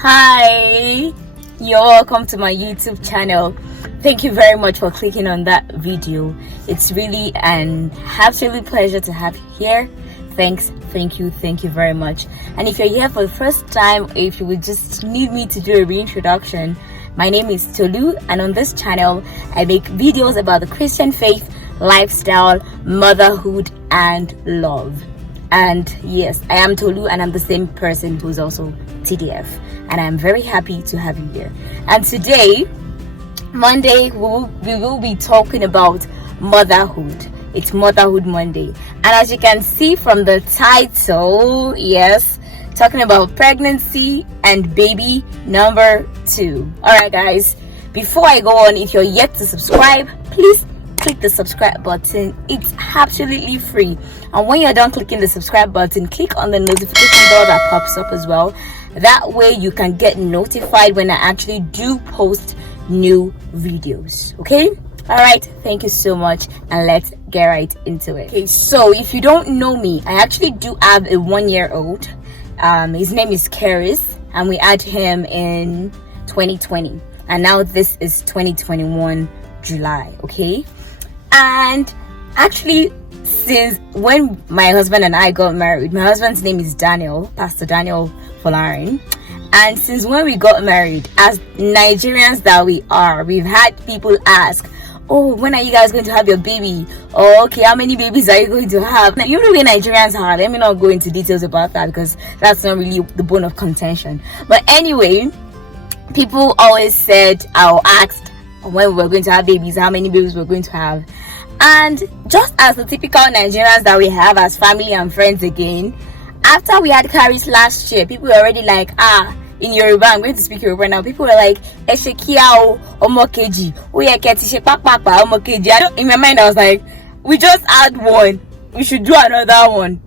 Hi, you're welcome to my YouTube channel. Thank you very much for clicking on that video. It's really an absolute pleasure to have you here. Thank you very much. And if you're here for the first time, or if you would just need me to do a reintroduction, my name is Tolu, and on this channel I make videos about the Christian faith, lifestyle, motherhood, and love. And yes, I am Tolu, and I'm the same person who's also TDF, and I'm very happy to have you here. And today, Monday, we will be talking about motherhood. It's Motherhood Monday, and as you can see from the title, yes, talking about pregnancy and baby number 2. All right, guys, before I go on, if you're yet to subscribe, please click the subscribe button. It's absolutely free, and when you're done clicking the subscribe button, click on the notification bell that pops up as well. That way you can get notified when I actually do post new videos. Okay, all right, thank you so much, and let's get right into it. Okay, so if you don't know me, I actually do have a 1-year-old. His name is Karis, and we had him in 2020, and now this is 2021 July. Okay, and actually, since when my husband and I got married, my husband's name is Pastor Daniel Folarin, and since when we got married, as Nigerians that we are, we've had people ask, oh, when are you guys going to have your baby? Oh, okay, how many babies are you going to have? Now, you know the way Nigerians are. Let me not go into details about that, because that's not really the bone of contention. But anyway, people always said, or asked when we were going to have babies, how many babies we're going to have. And just as the typical Nigerians that we have as family and friends again, after we had Karis last year, people were already like, in Yoruba, I'm going to speak Yoruba now. People were like, Eshekia omokeji, omokeji. In my mind, I was like, we just had one, we should do another one.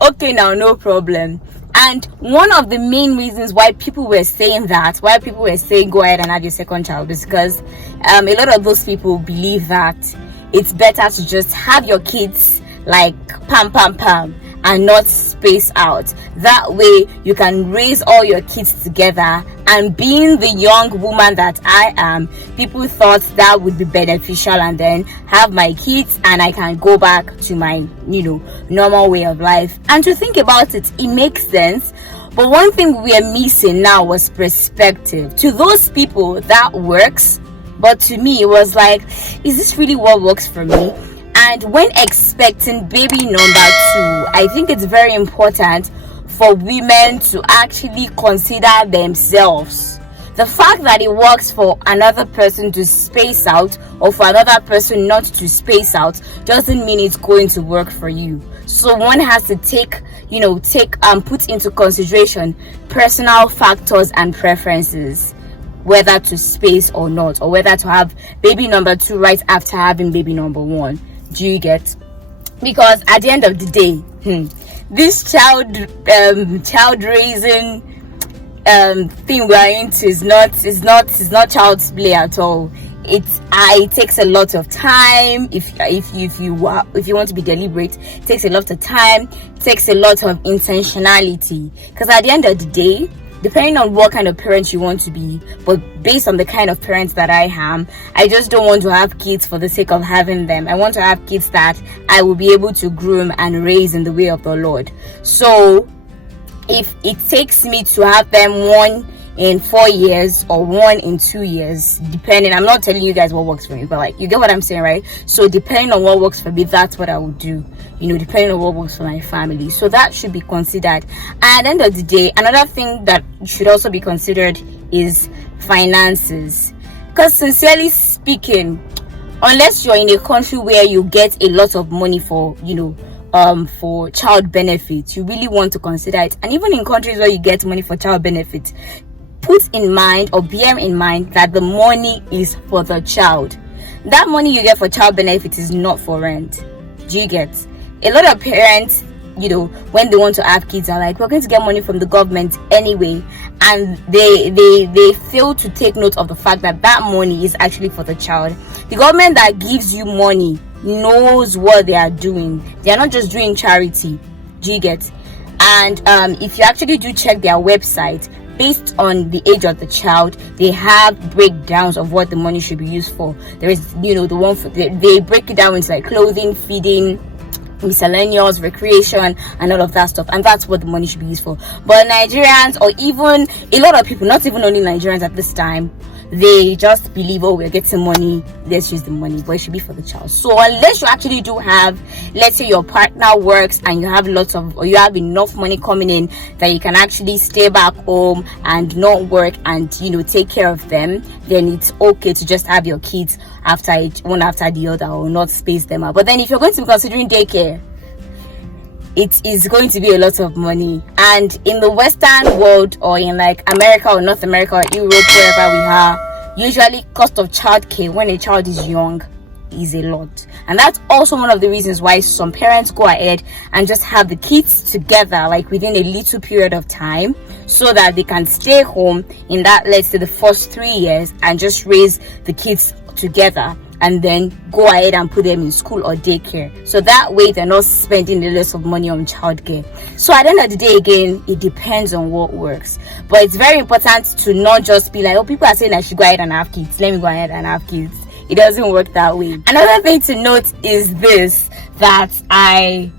Okay, now no problem. And one of the main reasons why people were saying that, why people were saying go ahead and have your second child, is because a lot of those people believe that it's better to just have your kids like pam and not space out. That way you can raise all your kids together. And being the young woman that I am, people thought that would be beneficial, and then have my kids and I can go back to my normal way of life. And to think about it, it makes sense. But one thing we are missing now was perspective. To those people that works, but to me it was like, is this really what works for me? And when expecting baby number 2, I think it's very important for women to actually consider themselves. The fact that it works for another person to space out, or for another person not to space out, doesn't mean it's going to work for you. So one has to put into consideration personal factors and preferences, whether to space or not, or whether to have baby number 2 right after having baby number 1. Do you get? Because at the end of the day, this child raising thing we are into is not child's play at all. It takes a lot of time. If you want to be deliberate, it takes a lot of time. It takes a lot of intentionality. Because at the end of the day, depending on what kind of parent you want to be, but based on the kind of parents that I am, I just don't want to have kids for the sake of having them. I want to have kids that I will be able to groom and raise in the way of the Lord. So if it takes me to have them, one in 4 years or one in 2 years, depending, I'm not telling you guys what works for me, but like, you get what I'm saying, right? So depending on what works for me, that's what I will do, depending on what works for my family. So that should be considered. And at the end of the day, another thing that should also be considered is finances. Because sincerely speaking, unless you're in a country where you get a lot of money for child benefits, you really want to consider it. And even in countries where you get money for child benefits, put in mind, or bear in mind, that the money is for the child. That money you get for child benefits is not for rent. Do you get? A lot of parents, when they want to have kids, are like, we're going to get money from the government anyway, and they fail to take note of the fact that that money is actually for the child. The government that gives you money knows what they are doing. They are not just doing charity. Do you get? And if you actually do check their website, based on the age of the child, they have breakdowns of what the money should be used for. There is, the one for, they break it down into like clothing, feeding, miscellaneous, recreation, and all of that stuff, and that's what the money should be used for. But Nigerians, or even a lot of people, not even only Nigerians at this time, they just believe, oh, we're getting money, let's use the money, but it should be for the child. So unless you actually do have, let's say your partner works and you have or you have enough money coming in that you can actually stay back home and not work and take care of them, then it's okay to just have your kids one after the other, or not space them out. But then if you're going to be considering daycare, it is going to be a lot of money. And in the Western world, or in like America or North America or Europe, wherever we are, usually cost of childcare when a child is young is a lot. And that's also one of the reasons why some parents go ahead and just have the kids together, like within a little period of time, so that they can stay home in that, let's say, the first 3 years, and just raise the kids together, and then go ahead and put them in school or daycare. So that way they're not spending a lot of money on childcare. So at the end of the day, again, it depends on what works. But it's very important to not just be like, oh, people are saying I should go ahead and have kids, let me go ahead and have kids. It doesn't work that way. Another thing to note is this, that I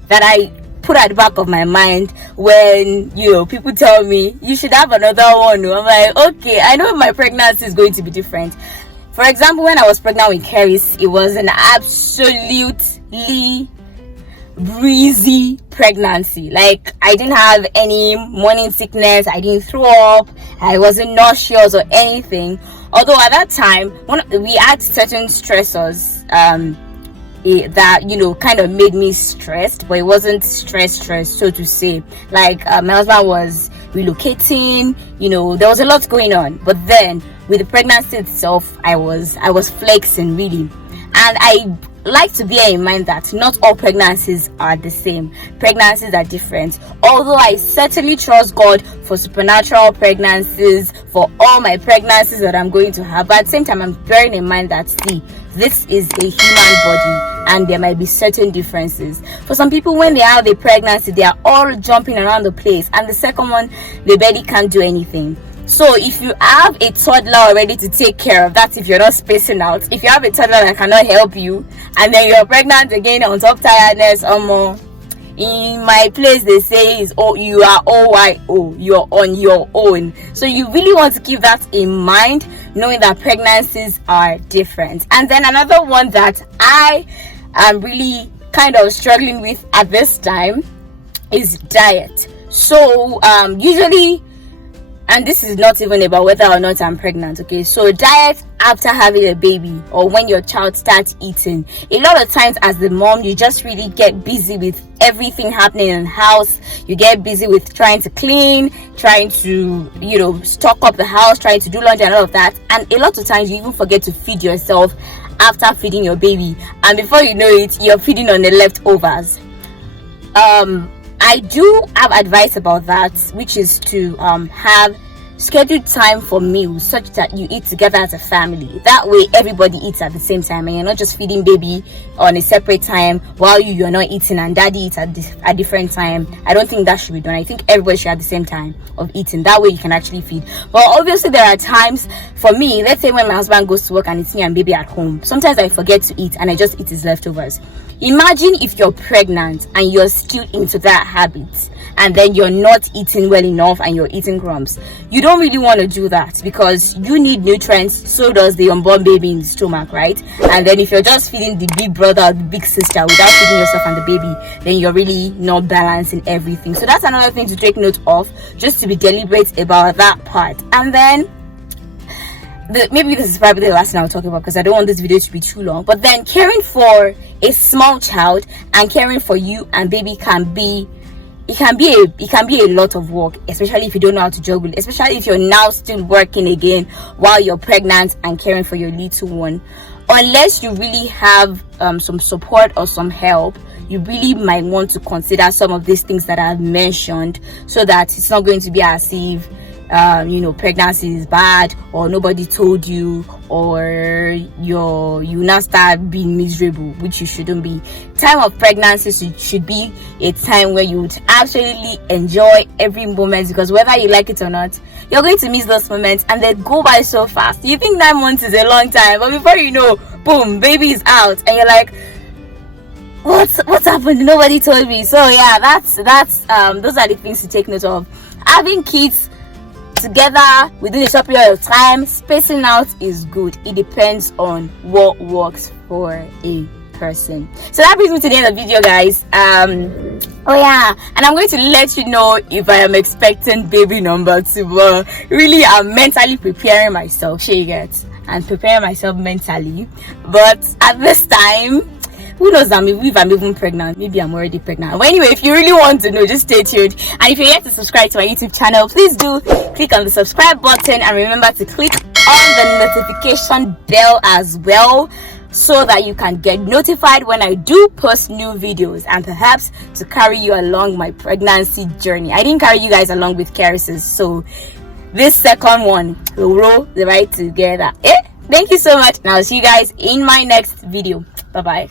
put at the back of my mind when people tell me you should have another one. I'm like, okay, I know my pregnancy is going to be different. For example, when I was pregnant with Keris, it was an absolutely breezy pregnancy. Like, I didn't have any morning sickness, I didn't throw up, I wasn't nauseous or anything. Although at that time, we had certain stressors that kind of made me stressed, but it wasn't stress, so to say. Like, my husband was relocating, there was a lot going on. But then with the pregnancy itself, I was flexing, really. And I like to bear in mind that not all pregnancies are the same. Pregnancies are different. Although I certainly trust God for supernatural pregnancies, for all my pregnancies that I'm going to have, but at the same time, I'm bearing in mind that, this is a human body and there might be certain differences. For some people, when they have a pregnancy, they are all jumping around the place, and the second one, the baby can't do anything. So if you have a toddler already to take care of, that's if you're not spacing out. If you have a toddler that cannot help you, and then you're pregnant again on top tiredness, in my place they say you are OYO, you're on your own. So you really want to keep that in mind, knowing that pregnancies are different. And then another one that I am really kind of struggling with at this time is diet. So usually, and this is not even about whether or not I'm pregnant, okay? So diet after having a baby, or when your child starts eating. A lot of times as the mom, you just really get busy with everything happening in the house. You get busy with trying to clean, trying to, stock up the house, trying to do lunch and all of that. And a lot of times you even forget to feed yourself after feeding your baby. And before you know it, you're feeding on the leftovers. I do have advice about that, which is to have scheduled time for meals such that you eat together as a family. That way everybody eats at the same time, and you're not just feeding baby on a separate time while you're not eating and daddy eats at a different time. I don't think that should be done. I think everybody should have the same time of eating. That way you can actually feed. But obviously there are times, for me, let's say when my husband goes to work and it's me and baby at home, sometimes I forget to eat and I just eat his leftovers. Imagine if you're pregnant and you're still into that habit, and then you're not eating well enough and you're eating crumbs. You don't really want to do that, because you need nutrients, so does the unborn baby in the stomach, right? And then if you're just feeding the big brother or the big sister without feeding yourself and the baby, then you're really not balancing everything. So that's another thing to take note of, just to be deliberate about that part. And then maybe this is probably the last thing I'll talk about, because I don't want this video to be too long. But then caring for a small child and caring for you and baby can be a lot of work, especially if you don't know how to juggle, especially if you're now still working again while you're pregnant and caring for your little one. Unless you really have some support or some help, you really might want to consider some of these things that I've mentioned, so that it's not going to be as if pregnancy is bad, or nobody told you, or you now start being miserable, which you shouldn't be. Time of pregnancy should be a time where you would absolutely enjoy every moment, because whether you like it or not, you're going to miss those moments, and they go by so fast. You think 9 months is a long time, but before you know, boom, baby is out, and you're like, what's happened? Nobody told me. So yeah, that's those are the things to take note of. Having kids together within a short period of time, spacing out is good. It depends on what works for a person. So that brings me to the end of the video, guys. Oh yeah, and I'm going to let you know if I am expecting baby number 2, but really I'm mentally preparing myself. Sure, you get, and preparing myself mentally. But at this time, who knows if I'm even pregnant? Maybe I'm already pregnant. But anyway, if you really want to know, just stay tuned. And if you're yet to subscribe to my YouTube channel, please do click on the subscribe button, and remember to click on the notification bell as well, so that you can get notified when I do post new videos, and perhaps to carry you along my pregnancy journey. I didn't carry you guys along with Caris's, so this second one will roll the ride together. Thank you so much, and I'll see you guys in my next video. Bye bye.